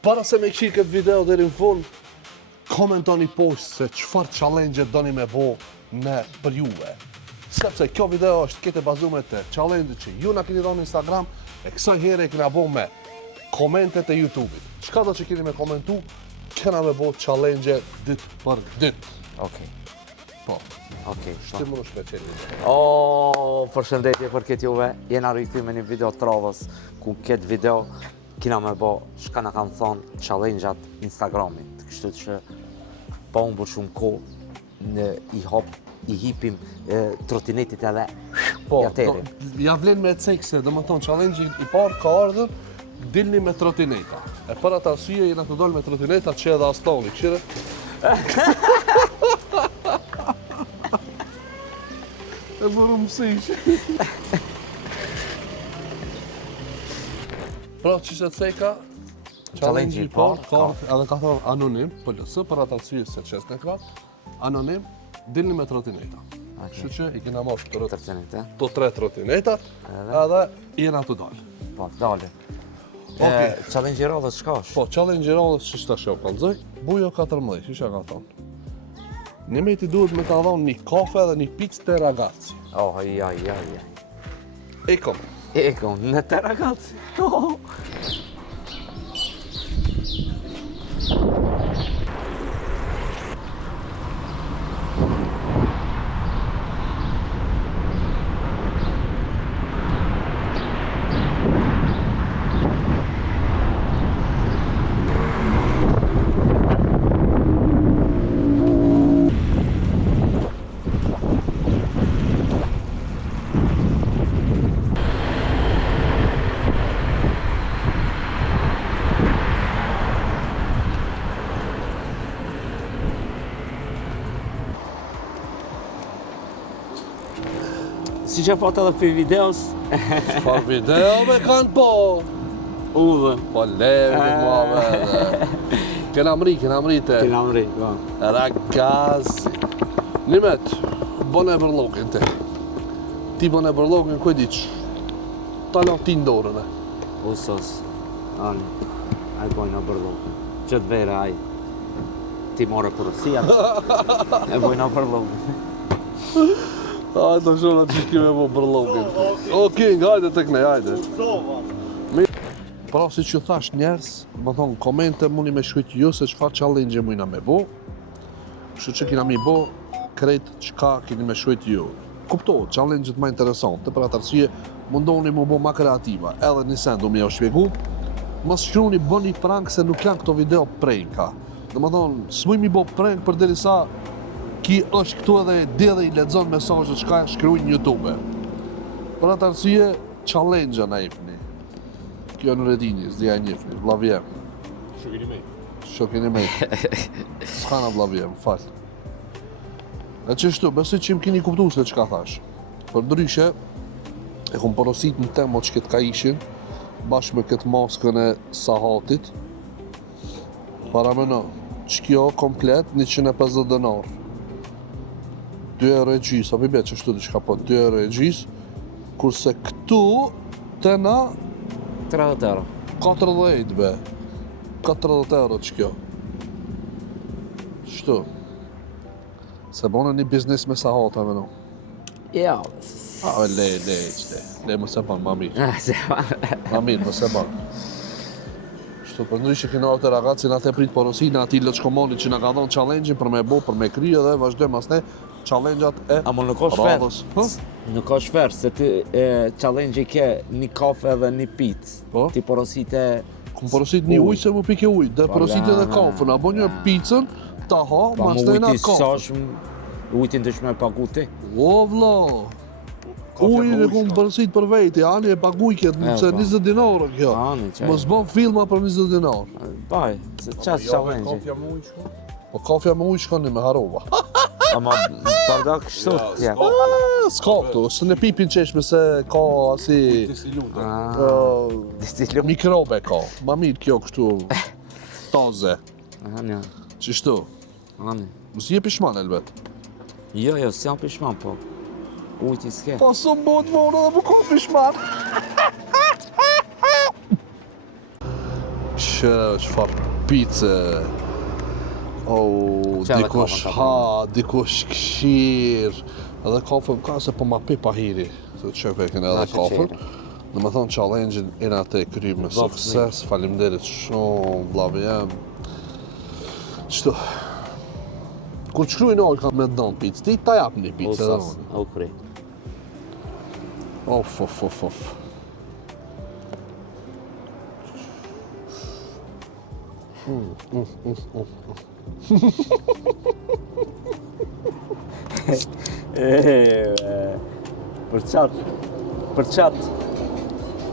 Para se me këshirë këtë video deri në fund, komentoni poshtë se çfarë challenge doni me bo ne për juve. Sepse kjo video është këtë bazuar te challenge që ju na keni dhënë në Instagram e kësaj here e kena bo me komentet e YouTube-it. Çka do që keni me komentu, kena me bo challenge ditë për ditë. Okej. Po. Okej. Shtimë në shpeqeli. Përshëndetje për këtë juve. Jena rikëthy me një video të trovës, ku këtë video kina me bo shka na kanë thonë challenge-at Instagramit. Kështu që pa unë për shumë ko i hipim trotinetit edhe jateri. Ja vlen me cekse, dhe më thonë challenge i parë ka ardhur, dilni me trotineta. E për atë arsye jena të dollë me trotineta që edhe astoni, këshire? E bërë mësish. Pra, që që ceka, challenge i parë, ka edhe ka thonë anonim, pëllësë, për atë arsye se qes në ka, anonim, dilni me trotineta. Kështu që i kena marrë të 3 trotinetat, edhe jena të dalë. Po, dalë. Challenge i radhës shka është? Po, challenge i radhës që shta shau kalëzoj, bujo 14, që ka thonë. Një meti duhet me ta dhonë një kafe dhe një pizë të ragazzi. Oh, ja. Ekom, në te ragazzi. Si që foto edhe për videos? Çfarë video me kanë po? Udhë. Po levi të muave edhe. Kena mri te. Kena mri, po. Ragazzi. Nimet, bone bërlokin te. Ti bone bërlokin, kuj diq? Talon ti ndorën e. Usos, ani, aj bojna bërlokin. Që të vere aj. Ti more porosia. E bojna bërlokin. Hajde të shona që kime po bërlokin. O, King, hajde të kënej, hajde. Pra, si që thash njerës, më thonë, komente muni me shkujt ju se qëfar challenge mujna me bo, kështu që kina mi bo, krejt qka kini me shkujt ju. Kuptohet, challenge-et ma interesante, për atë arsye mundoni mu bo ma kreativa, edhe një sendu mi ja u shpjegu, mos shkruni bëni prank se nuk janë këto video pranka. Dhe më thonë, s'muj mi bo prank për derisa ki është këtu edhe di dhe i lexon mesazhet çka shkruajnë në YouTube. Për atë arsye, challenge-a na jepni. Kjo në redini, s'dija njefni, vlavjem. Shokini me. S'ka na vlavjem, fal. E qështu, besoj që më keni kuptu se çka thash. Për ndryshe, e kom porosit në temot që këtë ka ishin, bashkë me këtë maskën e sahatit. Para meno, që kjo komplet 150 dinar. 2 euro e gjys, a bibet që shtu diqka po 2 euro e gjys, kurse këtu të na 30 euro. 40 be. 40 euro që kjo. Shtu. Se bone një biznes me sahata me no. Ja. A, le, më se ban, ma mirë. Ma mirë, më se ban. Shtu, për ndryshe kina orë të ragazzi na te prit porosi, na ati lëçkomoni që na ka dhonë challenge-in për me bo, për me kry edhe vazhdojmë as ne challenge-at e Amo nuk është radhës. Nuk është ferë, se ti challenge i ke një kafe dhe një pizë. Po? Ti porosite... Kum porosit një ujë se mu pike ujë, dhe porosit edhe kafën, a bo një pizën, ta ha, Pa mas mu të jena ujti kafën. sash, ujtin të shme pagu ti. O, vla! Ujën e kum porosit për veti, ani e paguj këtë, se 20 dinarë kjo. Ani, qaj. Mos bën filma për 20 dinarë. Baj, se qas challenge. Po kafja me ujë shkoni me harova. Ama bardak kështu ja. S'ka këtu, së në pipin qeshme se ka asi... Distilum. Mikrobe ka, ma mirë kjo kështu taze. Ani, Qështu? ani. Mos je pishman, elbet. Jo, s'jam pishman, po. Ujti s'ke. Po së mbot morë dhe më ka pishman. çfarë pice. Oh, Çfarë dikush kafe, ha, dikush këshir. Edhe kafe më ka se po ma pi pa hiri. Se të qepekin edhe Na kafen. sheqeri. Dhe me thonë challenge-in ina te kry me sukses. Faleminderit shumë, vllavi jem. Qëtu. Kur të shkruj në orë ka me donë pizë, ti ta jap një pizë edhe Usas, unë. u kry. Of.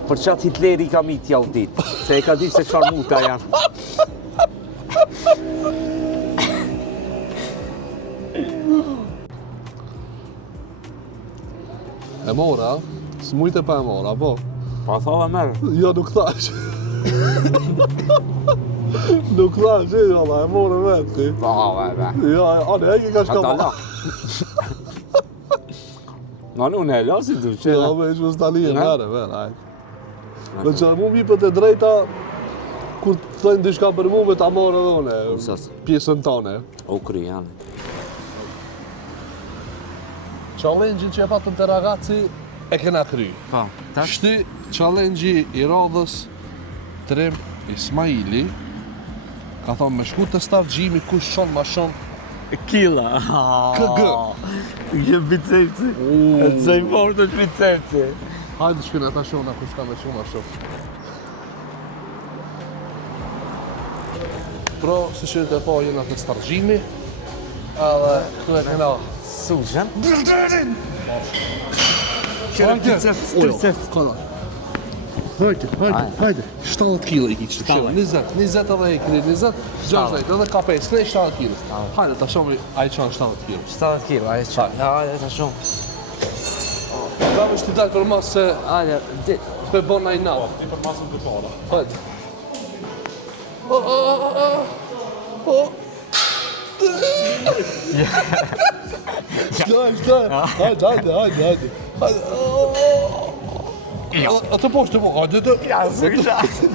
Për qatë Hitleri ka mi t'jallë ditë, se e ka di se çfarë muta janë. E mora, s'mujte pa e mora, po. Pa thove merë. Jo, nuk thash. Nuk thash, jolla, e mora vetë ti. Pa, be. Ja, ane, e ki ka shka Ata ma. la. Në unë e la si du që. Ja, me ishë më stalije, Ne? mere, ajde. Në që mu mi për të drejta, kur të thënë diçka për mu, me ta morë edhe une, Usas. pjesën tane. U kry janë. Challenge-in që e patëm të ragazzi, e kena kry. Pa, tash? Shty challenge-i i radhës, Trim Ismaili, ka thonë me shku të staf gjimi kush shon ma shon. Kila. KG. Je bicepsi. E të zaj fort është bicepsi. Hajde shkina ta shona kush ka me shumë ma shon. Pro, si që të po jena të stargjimi, edhe këtu e kena Sushën? Hajde, biceps, triceps. Kona. Hajde. 70 kg i kiqë. 20 edhe e kri, 20, 60, edhe ka 5, ne 70 kg. Hajde, ta shomi a i qanë 70 kg. 70 kilo, ajde që. Ajde, ta shumë. Ka me shti dalë për masë se Ajde, dit. pe bon na i navë. Ti për masën të para. Hajde. Shdoj. Hajde. Atë poshtë po, hajde të... Ja, së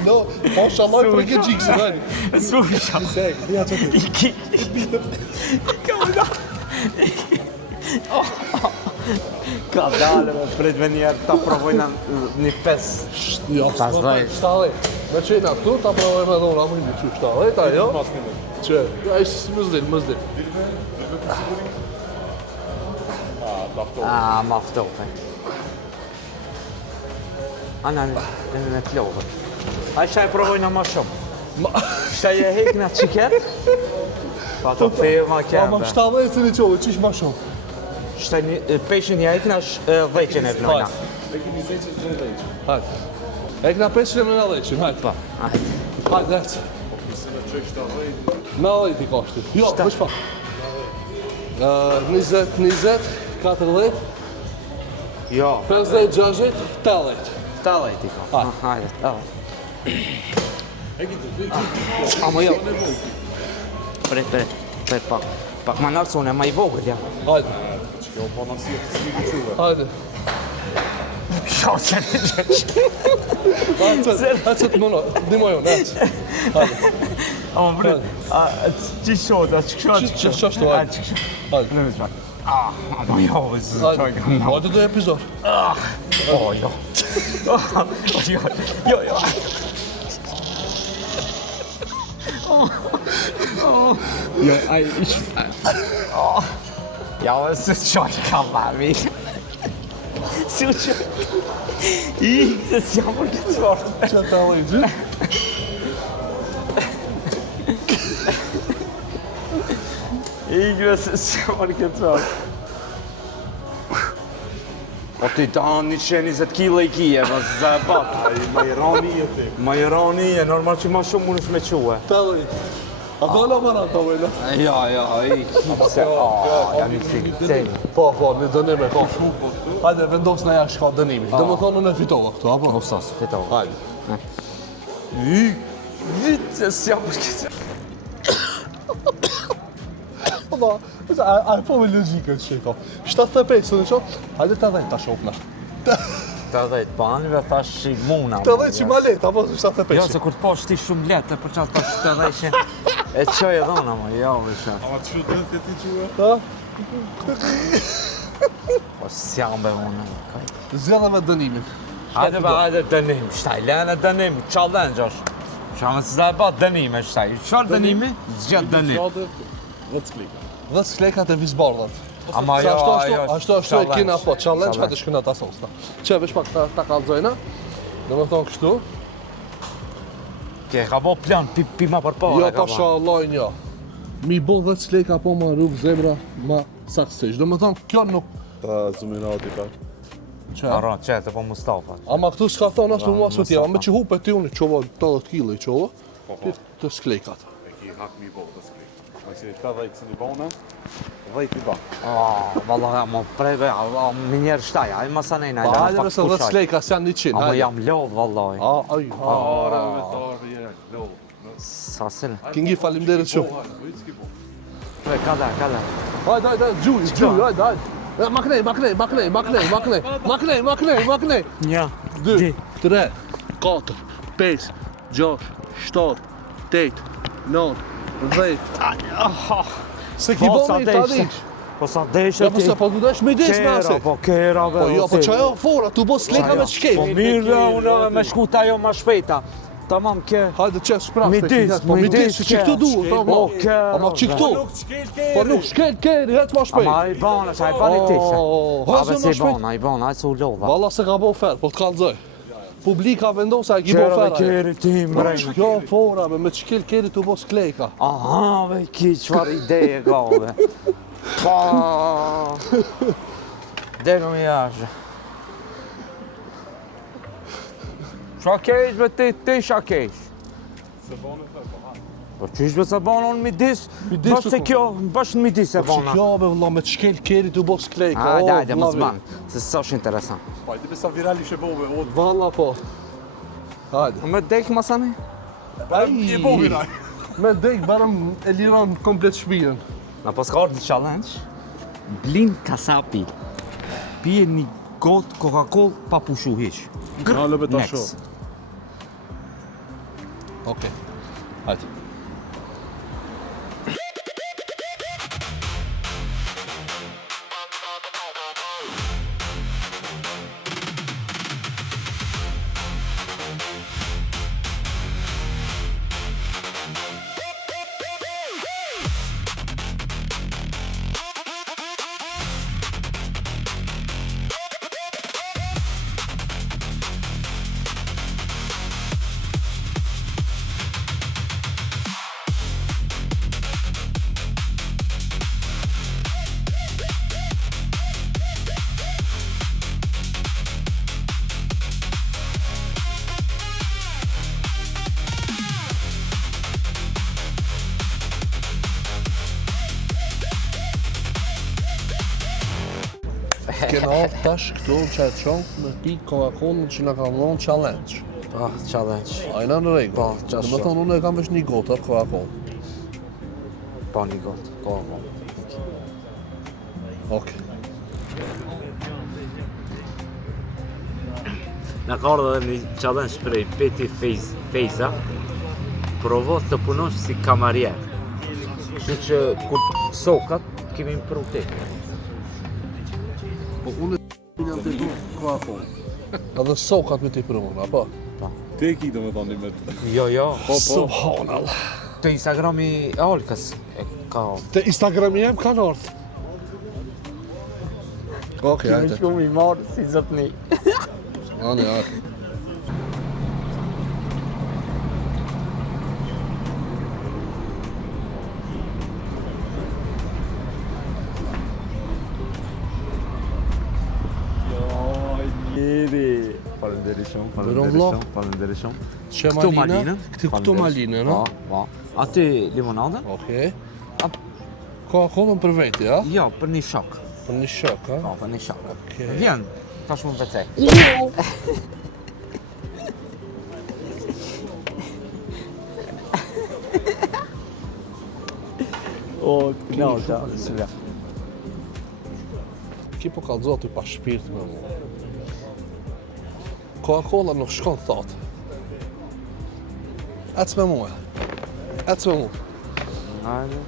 No, po shamaj për ke gjikësë, hajde. Susha. Ja, që të... Ka dalë me prit me njerë, ta provojna një 5. Ja, Pas vaj. shtale. Me qena këtu, ta provojme edhe unë, amë një që shtale, ta jo? Që, ja, ishtë më zdil. Maftofe. Ana, në me plovë. A shaj provojna ma shumë. Shaj e hekna qiket? Pa të fejë ma Ma kembe. shtale e cili qove, qish ma shumë. Shtaj peshin një hekna dheqen e vnojna. Hajde. E këna 500 me në leqin, hajde. Pa, ajde. Hajde, ecë. Me lejt i koshti. Jo, Shta. pësh pa. 20, 40, Jo, 50, 60, 80. talaj ti ka. Hajde, talaj. Amo jo. Pret pak. Pak ma nërë unë e ma I vogël, ja. Hajde. Jo, po në si të svi quve. Hajde. Shoqen e gjëqë. Ecë të mëno, dimoj unë, ecë. Hajde. Amo pret, që shot, që këshot, Që shashtu, hajde. Që këshot. Hajde. Në vëzë pak. Amo jo, vëzë. Hajde. Hajde do epizod. O, jo. Jo. Jo, aj, ishtë. Ja, se qoj ka mami. Si u qoj. Se si jam për këtë fort. Që të lejtë. Se si jam për këtë fort. Po ti dan 120 kg I kije, pas za e bat. Majrani e ti. Majrani e normal që ma shumë mund është me quhe. Të lejtë. A do në mëra të vejnë? Ja, I se, jam I fikë. Po, një dënime, po. Hajde, vendos në jashtë ka dënimi. Dhe më thonë në fitova këtu, apo? Usas, fitova. Hajde. Vitë, si jam për këtë. A e po me logikën që shiko. 75 në qo, hajde të dhejnë ta shofna. 80, po anëve thash që muna. 80 që ma letë, apo 75? Jo, se kur të posh ti shumë letë, për qatë tash 80 e qoj e dhona, mo, jo, vëshë. Ama që dënë të ti quë? Ha? Po s'jam be unë. Zjedhe me dënimin. Hajde dënim, shtaj, lene dënim, challenge është. Qa me se ba dënime, shtaj. Qarë dënimi? Zgjet dënim. Dhe të klika. Dhe sklekat e vizbardat. Ama jo, ajo Ashtu e kina po, challenge ka të shkëna ta sosna. Që vesh pak ta kalzojna, dhe me thonë kështu. Ke ka bo plan, pi ma për pare. Jo, pasha Allahin jo. Mi bo 10 sleka po ma rrugë zemra ma saksisht. Dhe me thonë, kjo nuk... Ta zuminati ka. Që? Arra, qete po Mustafa. Ama këtu s'ka thonë asë për mua së tjema, me që hupe ti unë qovo 80 kg i qovo, të sklekat. E ki hak mi bo të klika. A si ka dhejtë si një bone, dhejtë i ba. Valla, mo preve, minjerë shtaj, aj masanejna. Pa hajde nëse 10 sleka s'janë 100, Ama hajde. jam lodh, vallaj. Aj, Ora, me tarë, je, lo. Sasil. Kingi falimderit shumë. Kada. Hajde, gjuj, hajde. Maknej. 1, 2, 3, 4, 5, 6, 7, 8, 9, 10. Se ki bo me i ta dish. Po sa deshe Ja, po se po du desh me dish me ase. Kera, Po jo, po qajo fora, tu bo sleka me shkej. Po mirë, unë me shkuta jo ma shpejta. Tamam, ke. Hajde qes shpras. Midis, po midis, që këtu duhet, ta vlo. Oke. Ama që këtu. Po nuk shkel keri, hec ma shpejt. Ama ai bona, sa ai pani tishe. Hajde ma shpejt. Ai bona, ai su lodha. Valla se ka bo fer, po të kalzoj. Publika vendosa e ki bo Qera fer. dhe keri ti mbrejnë. Jo, fora, me të shkel keri tu bo skleka. Aha, ve ki qfar ideje ka, ve. Pa. Denu mi jashtë. Qa kesh, be ti qa kesh? Se bone të po. Po qysh be se bona unë midis, Midis bash se të kjo, bash në midis e Po që bona. kjo be vëlla me të shkel keri tu bo skleka. Hajde, mos ban, se s'është interesant. Pa, i di sa viral ishe bove, o të Valla po. Hajde. Me dek masani? i bo viral. Me dek barëm e liron komplet shpijen. Na pas ka ardhë challenge. Blin kasapi. Pije një gotë Coca-Cola pa pushu hiq. Na lëbe ta shoh. Next. Okej. Hajde. Kena ardhë tash këtu në qajtë qonë me pi Coca-Cola që nga kam dhonë challenge. Challenge. A jena në rregull. Po, Dhe qash me thonë unë e kam vesh një gotë Coca-Cola. Pa një gotë. Coca-Cola. Okej. Na ka ardhë edhe një challenge prej Peti Fejza. Provo të punosh si kamarier. Kështu që kur sokat, kemi më protein. Po unë e jam të du Coca-Cola. Edhe sokat me t'i prunë, apo? Te ki do me thonë me të. Jo. Subhanallah. Të Instagrami e Olkës e ka. Te Instagrami jem kanë ardhë. Okej, hajde. Shumë i marë si zotni. Hajde. Jeri. Falenderi shumë, falenderi shumë. Që Këtu malinën? malinën. Këtu malinën, no? Po. Aty limonadën? Okej. Coca-Cola për veti, ja? Jo, për një shok. Për një shok, ha? Po, për një shok. Okej. Vjen, tash më vecek. O, knaqja. Ki po kallëzo ty pa shpirt me mu. Coca-Cola nuk shkon thatë. Ec me mua. Ec me mua. Hajde.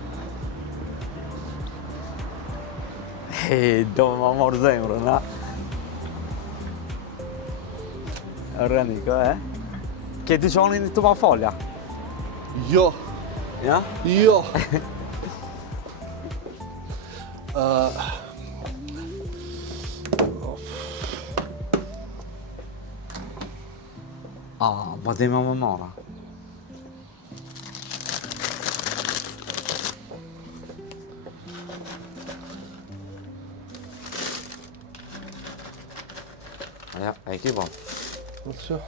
Do më morë zemrën, a? Reniko, Ke ti qonin të ma falja? Jo, Ja? jo. Ma di më mora. Ja, e ki bon. Që?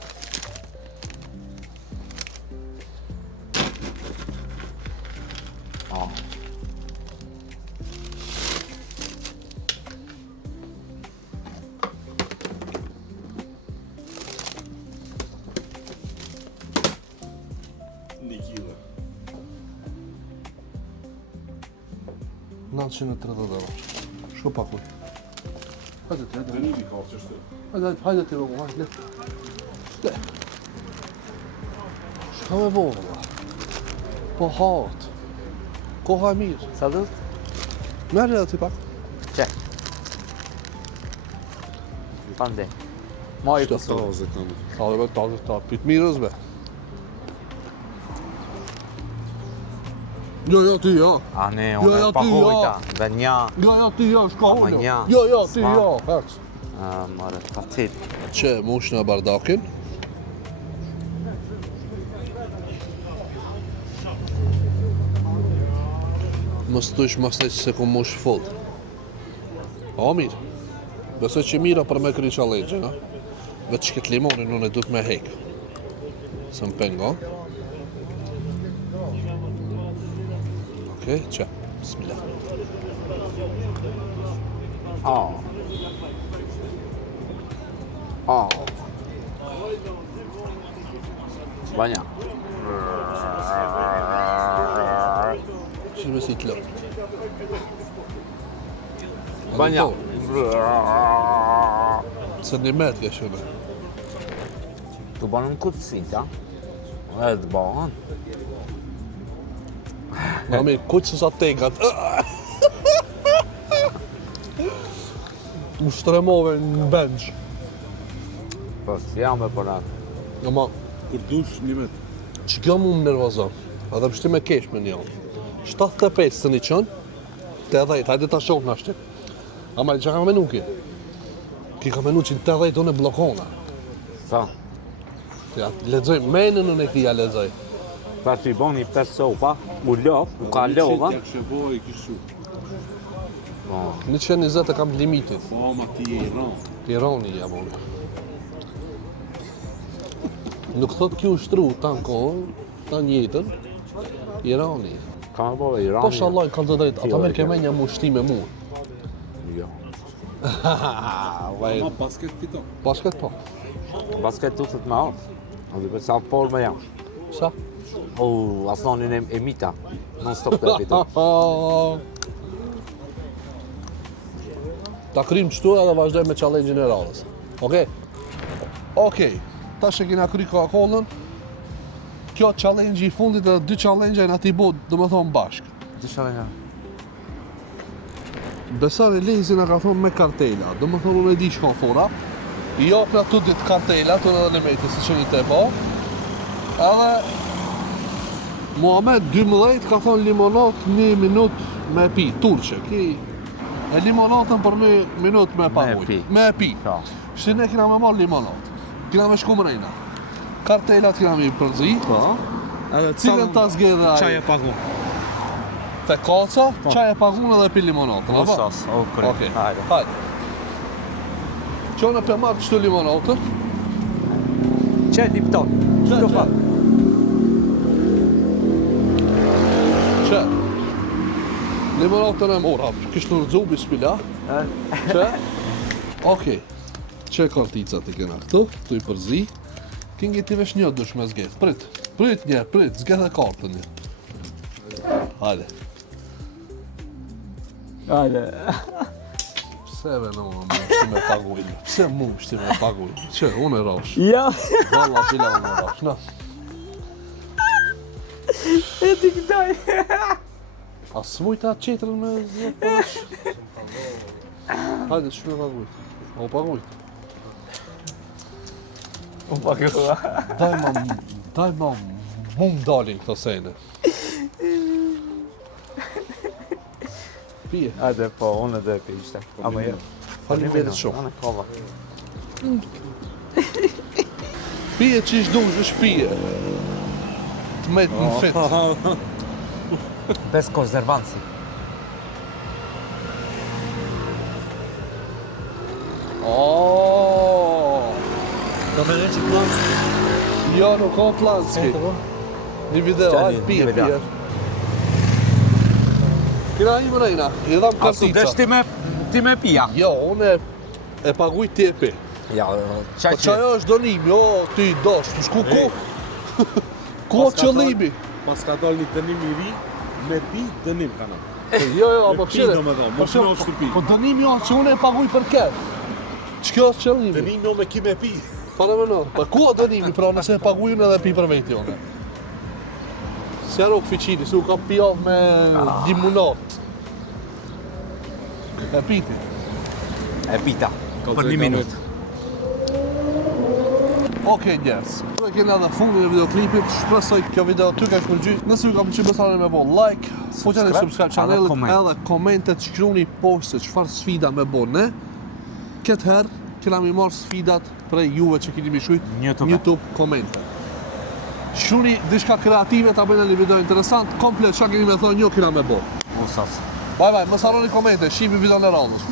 Një kilo. 930 euro. Shko pakuj. Hajde ti, hajde. Një ka që shtë. Hajde ti, rogu, hajde. Le. Shka me bo, valla. Po hatë. Koha e mirë. Sa dhët? Merë edhe ti pak. Qe. Pande. Ma i Shtë pësu. Taze kam. Ta, pit mirës be. Jo, ti, jo. A ne, Jo, unë jo, e ti, pakujta. Dhe nja. Jo, ti, jo, shka Ama unë. nja. Jo, ti, S'ma. jo. Hec. Mare, pa tip. Që mush në bardakin. Mos tush mos të se ku mush full. O mirë. Besoj që mira për me kry challenge, no? Vetë që këtë limonin unë e duk me hek. Së më pengo. Okej, që. Bismillah. Banja. Që me si të lë. Banja. Se një metë ke shumë. Tu banën këtë sinta. E të banën. Ma mirë, kuqë së sa tegat. Më shtremove në bench. Po, si jam e për atë. Ama, Kur dush një metë. që kjo mu më nervozon. Edhe pështi me kesh me një. 75 të një qënë, 80, hajde ta shok në ashtë. Ama që ka menu ki? Ki ka menu që në 80 unë e blokona. Sa? Ja, lexoj, menën unë e këti ja lexoj. Ta që i boni 5 sopa, u lop, u ka lova. Ja kështë bo e kështu. 120 e kam limitit. Po, ma ti e i ranë. Ironi jam unë. Nuk thot kjo ushtru ta në kohën, ta në jetën. Irani. Ka me bove Irani. Po shallaj, kanë të drejtë, ata me kemenja mu shtime mu. Jo. Ma basket fiton. Basket po. Basket tutët me atë. A dhe për sa forme jam. Sa? Asnonin e mita. Non stop të fiton. Ta krym qëtu edhe vazhdoj me challenge-in e radhës. Okej? Okej. Tash e kena kry Coca-Colën. Kjo challenge i fundit dhe 2 challenge e na t'i bo, do më thonë bashkë. Dë shalë nga. Besar e Lezi na ka thonë me kartela, do më thonë unë e di shkon fora. I japna tu ditë kartela, tu edhe limeti, si që një te po. Edhe Muhamet 12 ka thonë limonat 1 minut me pi, turqe. E limonatën për 1 minut me pa Me ujë. pi. Me pi. Ka. Shti ne kina me marrë limonat. Kina me shku mrejna. Kartelat kina me i përzi. Edhe Cilën ta zgjedhe ai? Qaj e pagu. Te kaca, qaj e pagun edhe pi limonatën. apo? Usas, o kërë. Okej, Hajde. hajde. Qone për marrë qëtu limonatën. Qe t'i pëton. Qëto pa. Që? Limonatën e mora, kishtë në rëzu, bismillah. Që? Okej. Që karticat i kena këtu, këtu i përzi. Kingi ti vesh një dush me zgjedh. Prit një, zgjedh e kartën një. Hajde. Hajde. Se ve në më shti me paguj. Pse mu shti me paguj? Që, unë e rosh. Ja. Valla bila unë e rosh. Na. E ti këtaj. A s'mujta qetrën me zot përsh? Hajde, që me paguj. O paguj. Unë pa kërua. Daj ma mu më dalin këto sejnë. Pije. Hajde, po, unë e dhe pi ishte. Ama jo. Faleminderit shumë. Unë e kova. Pije që ishtë dush, është pije. Të metë në fit. Bez konzervanci. Ka me ne që planë? Jo, nuk ka planski. Një video, Qani, hajtë pije, një video. pije. Kina i më rejna, i dham Asu, kartica. desh ti me pija. Jo, unë e paguj tjepi. Ja, Po qaj që... qajo është donim, jo, ti dosh, të shku ku? Ku qëllimi? Pas ka dalë një dënim i ri, me pi dënim ka na. Jo, po Me pi qire. do me dha, mos në shtëpi. Po dënimi jo, që unë e paguj për ketë. Ç'kjo është qëllimi? Dënim jo me ki me pi. Para më në, pa ku o dënimi, pra nëse e paguj unë edhe pi për veti unë. Si arro këfiqini, si u kam pijavë me limunat. E piti. E pita. Për një minutë. Okej njerës, këtë kena edhe fundin e videoklipit, shpresoj kjo video ty ka shpëlqy. Nëse ju ka pëlqyer besoni me bo like, fuqeni subscribe channelin edhe komentet shkruani poshtë se çfarë sfida me bo ne. Këtë herë kena mi marrë sfidat prej juve që keni mi shujt YouTube komente. Shkruani diçka kreative ta bëjnë një video interesant, komplet çka keni me thonë ju kena me bo. Usas. Bye bye, mos harroni komente, shihni videon e radhës.